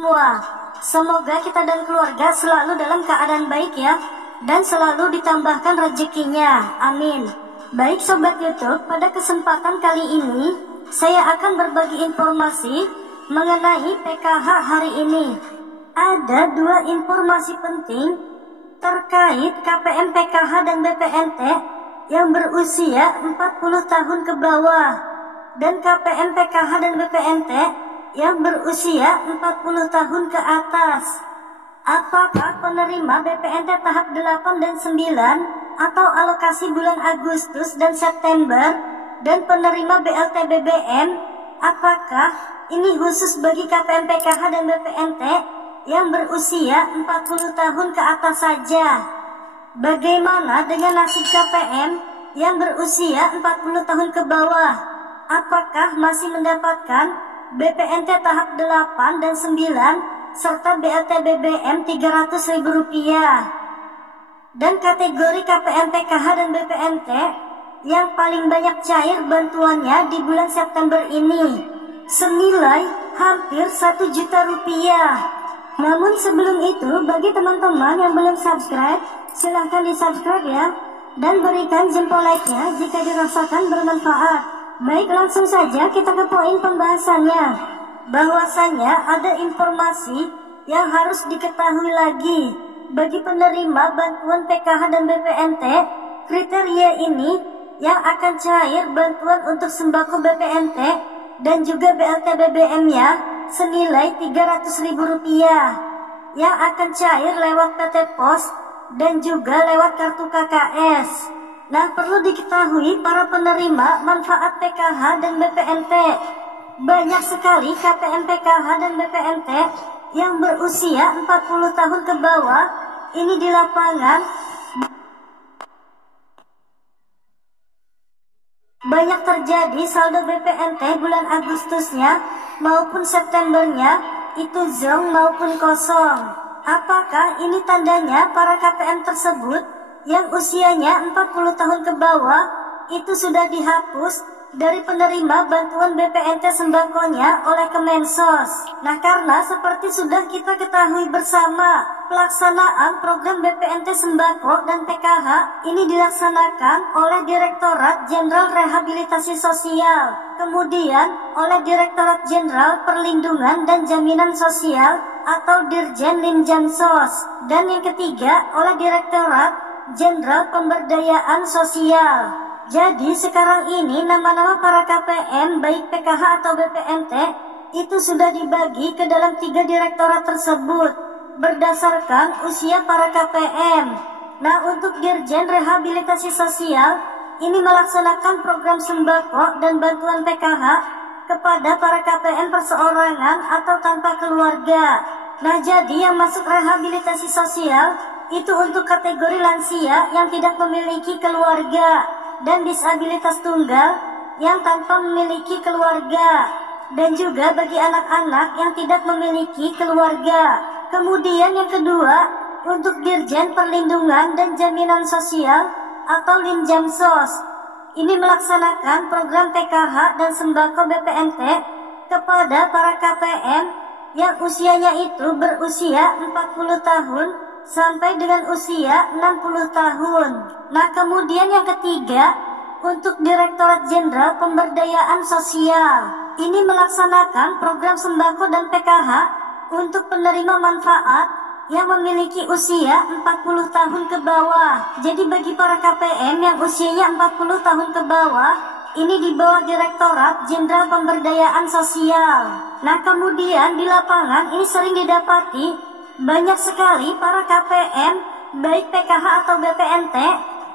Semua. Semoga kita dan keluarga selalu dalam keadaan baik ya, dan selalu ditambahkan rezekinya. Amin. Baik Sobat YouTube, pada kesempatan kali ini, saya akan berbagi informasi mengenai PKH hari ini. Ada dua informasi penting terkait KPM PKH dan BPNT yang berusia 40 tahun ke bawah, dan KPM PKH dan BPNT yang berusia 40 tahun ke atas. Apakah penerima BPNT tahap 8 dan 9 atau alokasi bulan Agustus dan September dan penerima BLT BBM, apakah ini khusus bagi KPM PKH dan BPNT yang berusia 40 tahun ke atas saja? Bagaimana dengan nasib KPM yang berusia 40 tahun ke bawah? Apakah masih mendapatkan BPNT tahap 8 dan 9 serta BLT BBM Rp300.000? Dan kategori KPM PKH dan BPNT yang paling banyak cair bantuannya di bulan September ini senilai hampir Rp1.000.000. Namun sebelum itu, bagi teman-teman yang belum subscribe, silahkan di subscribe ya, dan berikan jempol like-nya jika dirasakan bermanfaat. Baik, langsung saja kita ke poin pembahasannya. Bahwasanya ada informasi yang harus diketahui lagi bagi penerima bantuan PKH dan BPNT. Kriteria ini yang akan cair bantuan untuk sembako BPNT dan juga BLT BBM-nya senilai Rp300.000 yang akan cair lewat PT Pos dan juga lewat kartu KKS. Nah, perlu diketahui para penerima manfaat PKH dan BPNT, banyak sekali KPM PKH dan BPNT yang berusia 40 tahun ke bawah ini di lapangan banyak terjadi saldo BPNT bulan Agustusnya maupun Septembernya itu zonk maupun kosong. Apakah ini tandanya para KPM tersebut yang usianya 40 tahun ke bawah itu sudah dihapus dari penerima bantuan BPNT sembakonya oleh Kemensos? Nah, karena seperti sudah kita ketahui bersama, pelaksanaan program BPNT sembako dan PKH ini dilaksanakan oleh Direktorat Jenderal Rehabilitasi Sosial, kemudian oleh Direktorat Jenderal Perlindungan dan Jaminan Sosial atau Dirjen Linjamsos, dan yang ketiga oleh Direktorat Jenderal Pemberdayaan Sosial. Jadi sekarang ini nama-nama para KPM baik PKH atau BPNT itu sudah dibagi ke dalam 3 direktorat tersebut berdasarkan usia para KPM. Nah, untuk Dirjen Rehabilitasi Sosial ini melaksanakan program sembako dan bantuan PKH kepada para KPM perseorangan atau tanpa keluarga. Nah, jadi yang masuk rehabilitasi sosial itu untuk kategori lansia yang tidak memiliki keluarga dan disabilitas tunggal yang tanpa memiliki keluarga, dan juga bagi anak-anak yang tidak memiliki keluarga. Kemudian yang kedua, untuk Dirjen Perlindungan dan Jaminan Sosial atau Linjamsos ini melaksanakan program PKH dan sembako BPNT kepada para KPM yang usianya itu berusia 40 tahun sampai dengan usia 60 tahun. Nah, kemudian yang ketiga, untuk Direktorat Jenderal Pemberdayaan Sosial ini melaksanakan program sembako dan PKH untuk penerima manfaat yang memiliki usia 40 tahun ke bawah. Jadi bagi para KPM yang usianya 40 tahun ke bawah, ini di bawah Direktorat Jenderal Pemberdayaan Sosial. Nah, kemudian di lapangan ini sering didapati banyak sekali para KPM, baik PKH atau BPNT,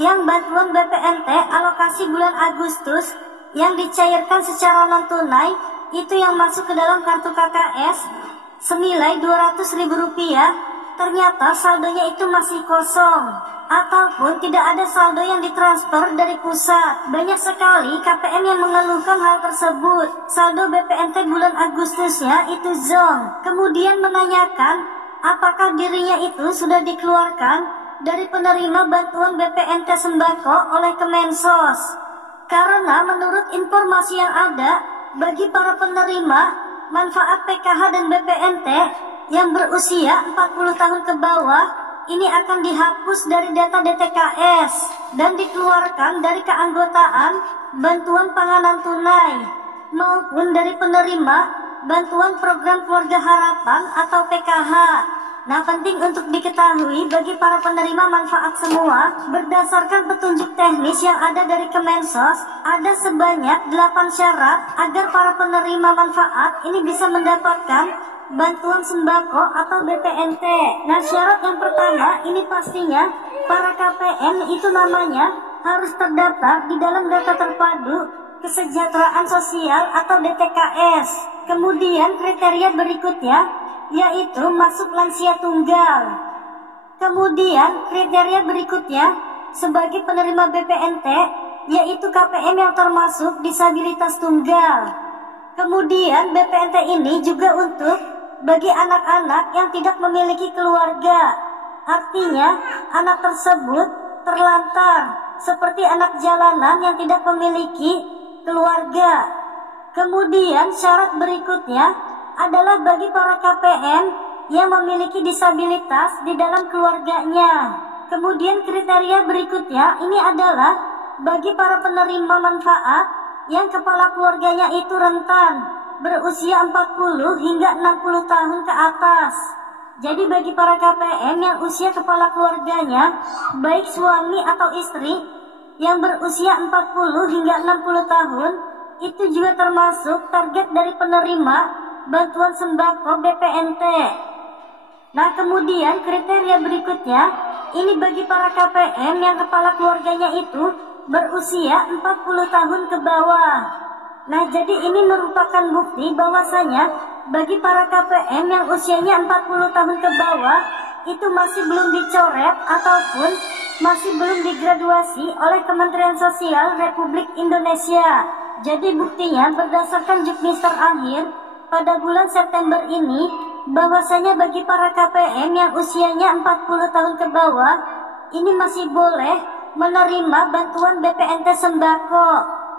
yang bantuan BPNT alokasi bulan Agustus yang dicairkan secara non-tunai, itu yang masuk ke dalam kartu KKS senilai Rp200.000, ternyata saldonya itu masih kosong, ataupun tidak ada saldo yang ditransfer dari pusat. Banyak sekali KPM yang mengeluhkan hal tersebut. Saldo BPNT bulan Agustusnya itu zonk. Kemudian menanyakan apakah dirinya itu sudah dikeluarkan dari penerima bantuan BPNT sembako oleh Kemensos. Karena menurut informasi yang ada, bagi para penerima manfaat PKH dan BPNT yang berusia 40 tahun ke bawah ini akan dihapus dari data DTKS dan dikeluarkan dari keanggotaan bantuan panganan tunai maupun dari penerima bantuan program keluarga harapan atau PKH. Nah, penting untuk diketahui bagi para penerima manfaat semua, berdasarkan petunjuk teknis yang ada dari Kemensos, ada sebanyak 8 syarat agar para penerima manfaat ini bisa mendapatkan bantuan sembako atau BPNT. Nah, syarat yang pertama ini pastinya para KPM itu namanya harus terdaftar di dalam data terpadu kesejahteraan sosial atau DTKS. Kemudian kriteria berikutnya yaitu masuk lansia tunggal. Kemudian kriteria berikutnya sebagai penerima BPNT yaitu KPM yang termasuk disabilitas tunggal. Kemudian BPNT ini juga untuk bagi anak-anak yang tidak memiliki keluarga. Artinya anak tersebut terlantar seperti anak jalanan yang tidak memiliki keluarga. Kemudian syarat berikutnya adalah bagi para KPM yang memiliki disabilitas di dalam keluarganya. Kemudian kriteria berikutnya ini adalah bagi para penerima manfaat yang kepala keluarganya itu rentan, berusia 40 hingga 60 tahun ke atas. Jadi bagi para KPM yang usia kepala keluarganya, baik suami atau istri, yang berusia 40 hingga 60 tahun, itu juga termasuk target dari penerima bantuan sembako BPNT. Nah, kemudian kriteria berikutnya ini bagi para KPM yang kepala keluarganya itu berusia 40 tahun ke bawah. Nah, jadi ini merupakan bukti bahwasanya bagi para KPM yang usianya 40 tahun ke bawah itu masih belum dicoret ataupun masih belum digraduasi oleh Kementerian Sosial Republik Indonesia. Jadi buktinya berdasarkan Juknistor akhir pada bulan September ini bahwasanya bagi para KPM yang usianya 40 tahun ke bawah ini masih boleh menerima bantuan BPNT sembako.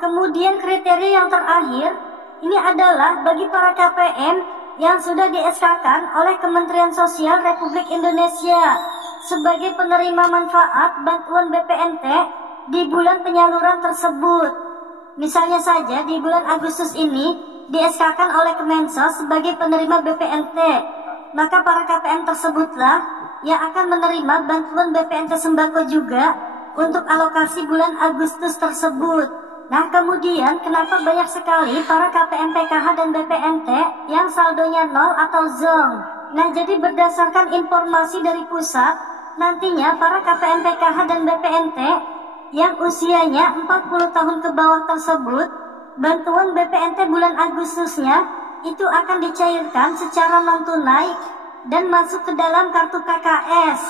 Kemudian kriteria yang terakhir ini adalah bagi para KPM yang sudah di-SK-kan oleh Kementerian Sosial Republik Indonesia sebagai penerima manfaat bantuan BPNT di bulan penyaluran tersebut. Misalnya saja di bulan Agustus ini di-SK-kan oleh Kemensos sebagai penerima BPNT, maka para KPM tersebutlah yang akan menerima bantuan BPNT sembako juga untuk alokasi bulan Agustus tersebut. Nah, kemudian kenapa banyak sekali para KPM PKH dan BPNT yang saldonya 0 atau zong? Nah, jadi berdasarkan informasi dari pusat, nantinya para KPM PKH dan BPNT yang usianya 40 tahun ke bawah tersebut, bantuan BPNT bulan Agustusnya itu akan dicairkan secara non-tunai dan masuk ke dalam kartu KKS.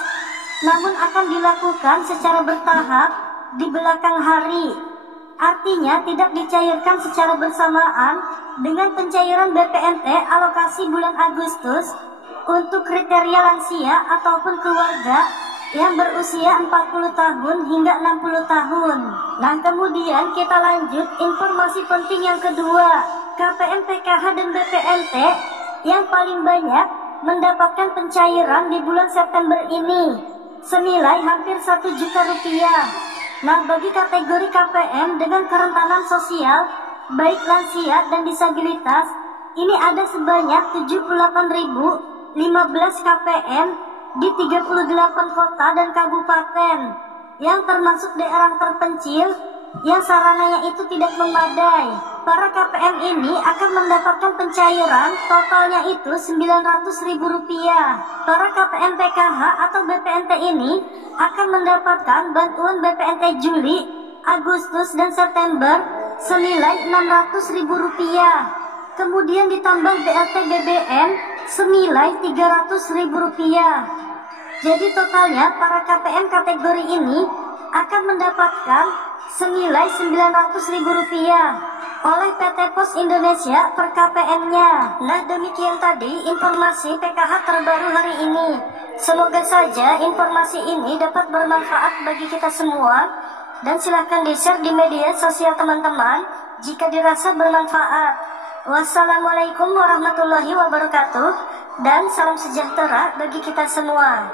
Namun akan dilakukan secara bertahap di belakang hari. Artinya tidak dicairkan secara bersamaan dengan pencairan BPNT alokasi bulan Agustus untuk kriteria lansia ataupun keluarga yang berusia 40 tahun hingga 60 tahun. Nah, kemudian kita lanjut informasi penting yang kedua. KPM PKH dan BPNT yang paling banyak mendapatkan pencairan di bulan September ini senilai hampir 1 juta rupiah. Nah, bagi kategori KPM dengan kerentanan sosial, baik lansia dan disabilitas, ini ada sebanyak 78.015 KPM di 38 kota dan kabupaten, yang termasuk daerah terpencil yang sarananya itu tidak memadai. Para KPM ini akan mendapatkan pencairan totalnya itu Rp900.000. Para KPM PKH atau BPNT ini akan mendapatkan bantuan BPNT Juli, Agustus, dan September senilai Rp600.000. Kemudian ditambah BLT BBM senilai Rp300.000. Jadi totalnya para KPM kategori ini akan mendapatkan senilai Rp900.000 oleh PT Pos Indonesia per KPM-nya. Nah, demikian tadi informasi PKH terbaru hari ini. Semoga saja informasi ini dapat bermanfaat bagi kita semua, dan silahkan di-share di media sosial teman-teman jika dirasa bermanfaat. Wassalamualaikum warahmatullahi wabarakatuh dan salam sejahtera bagi kita semua.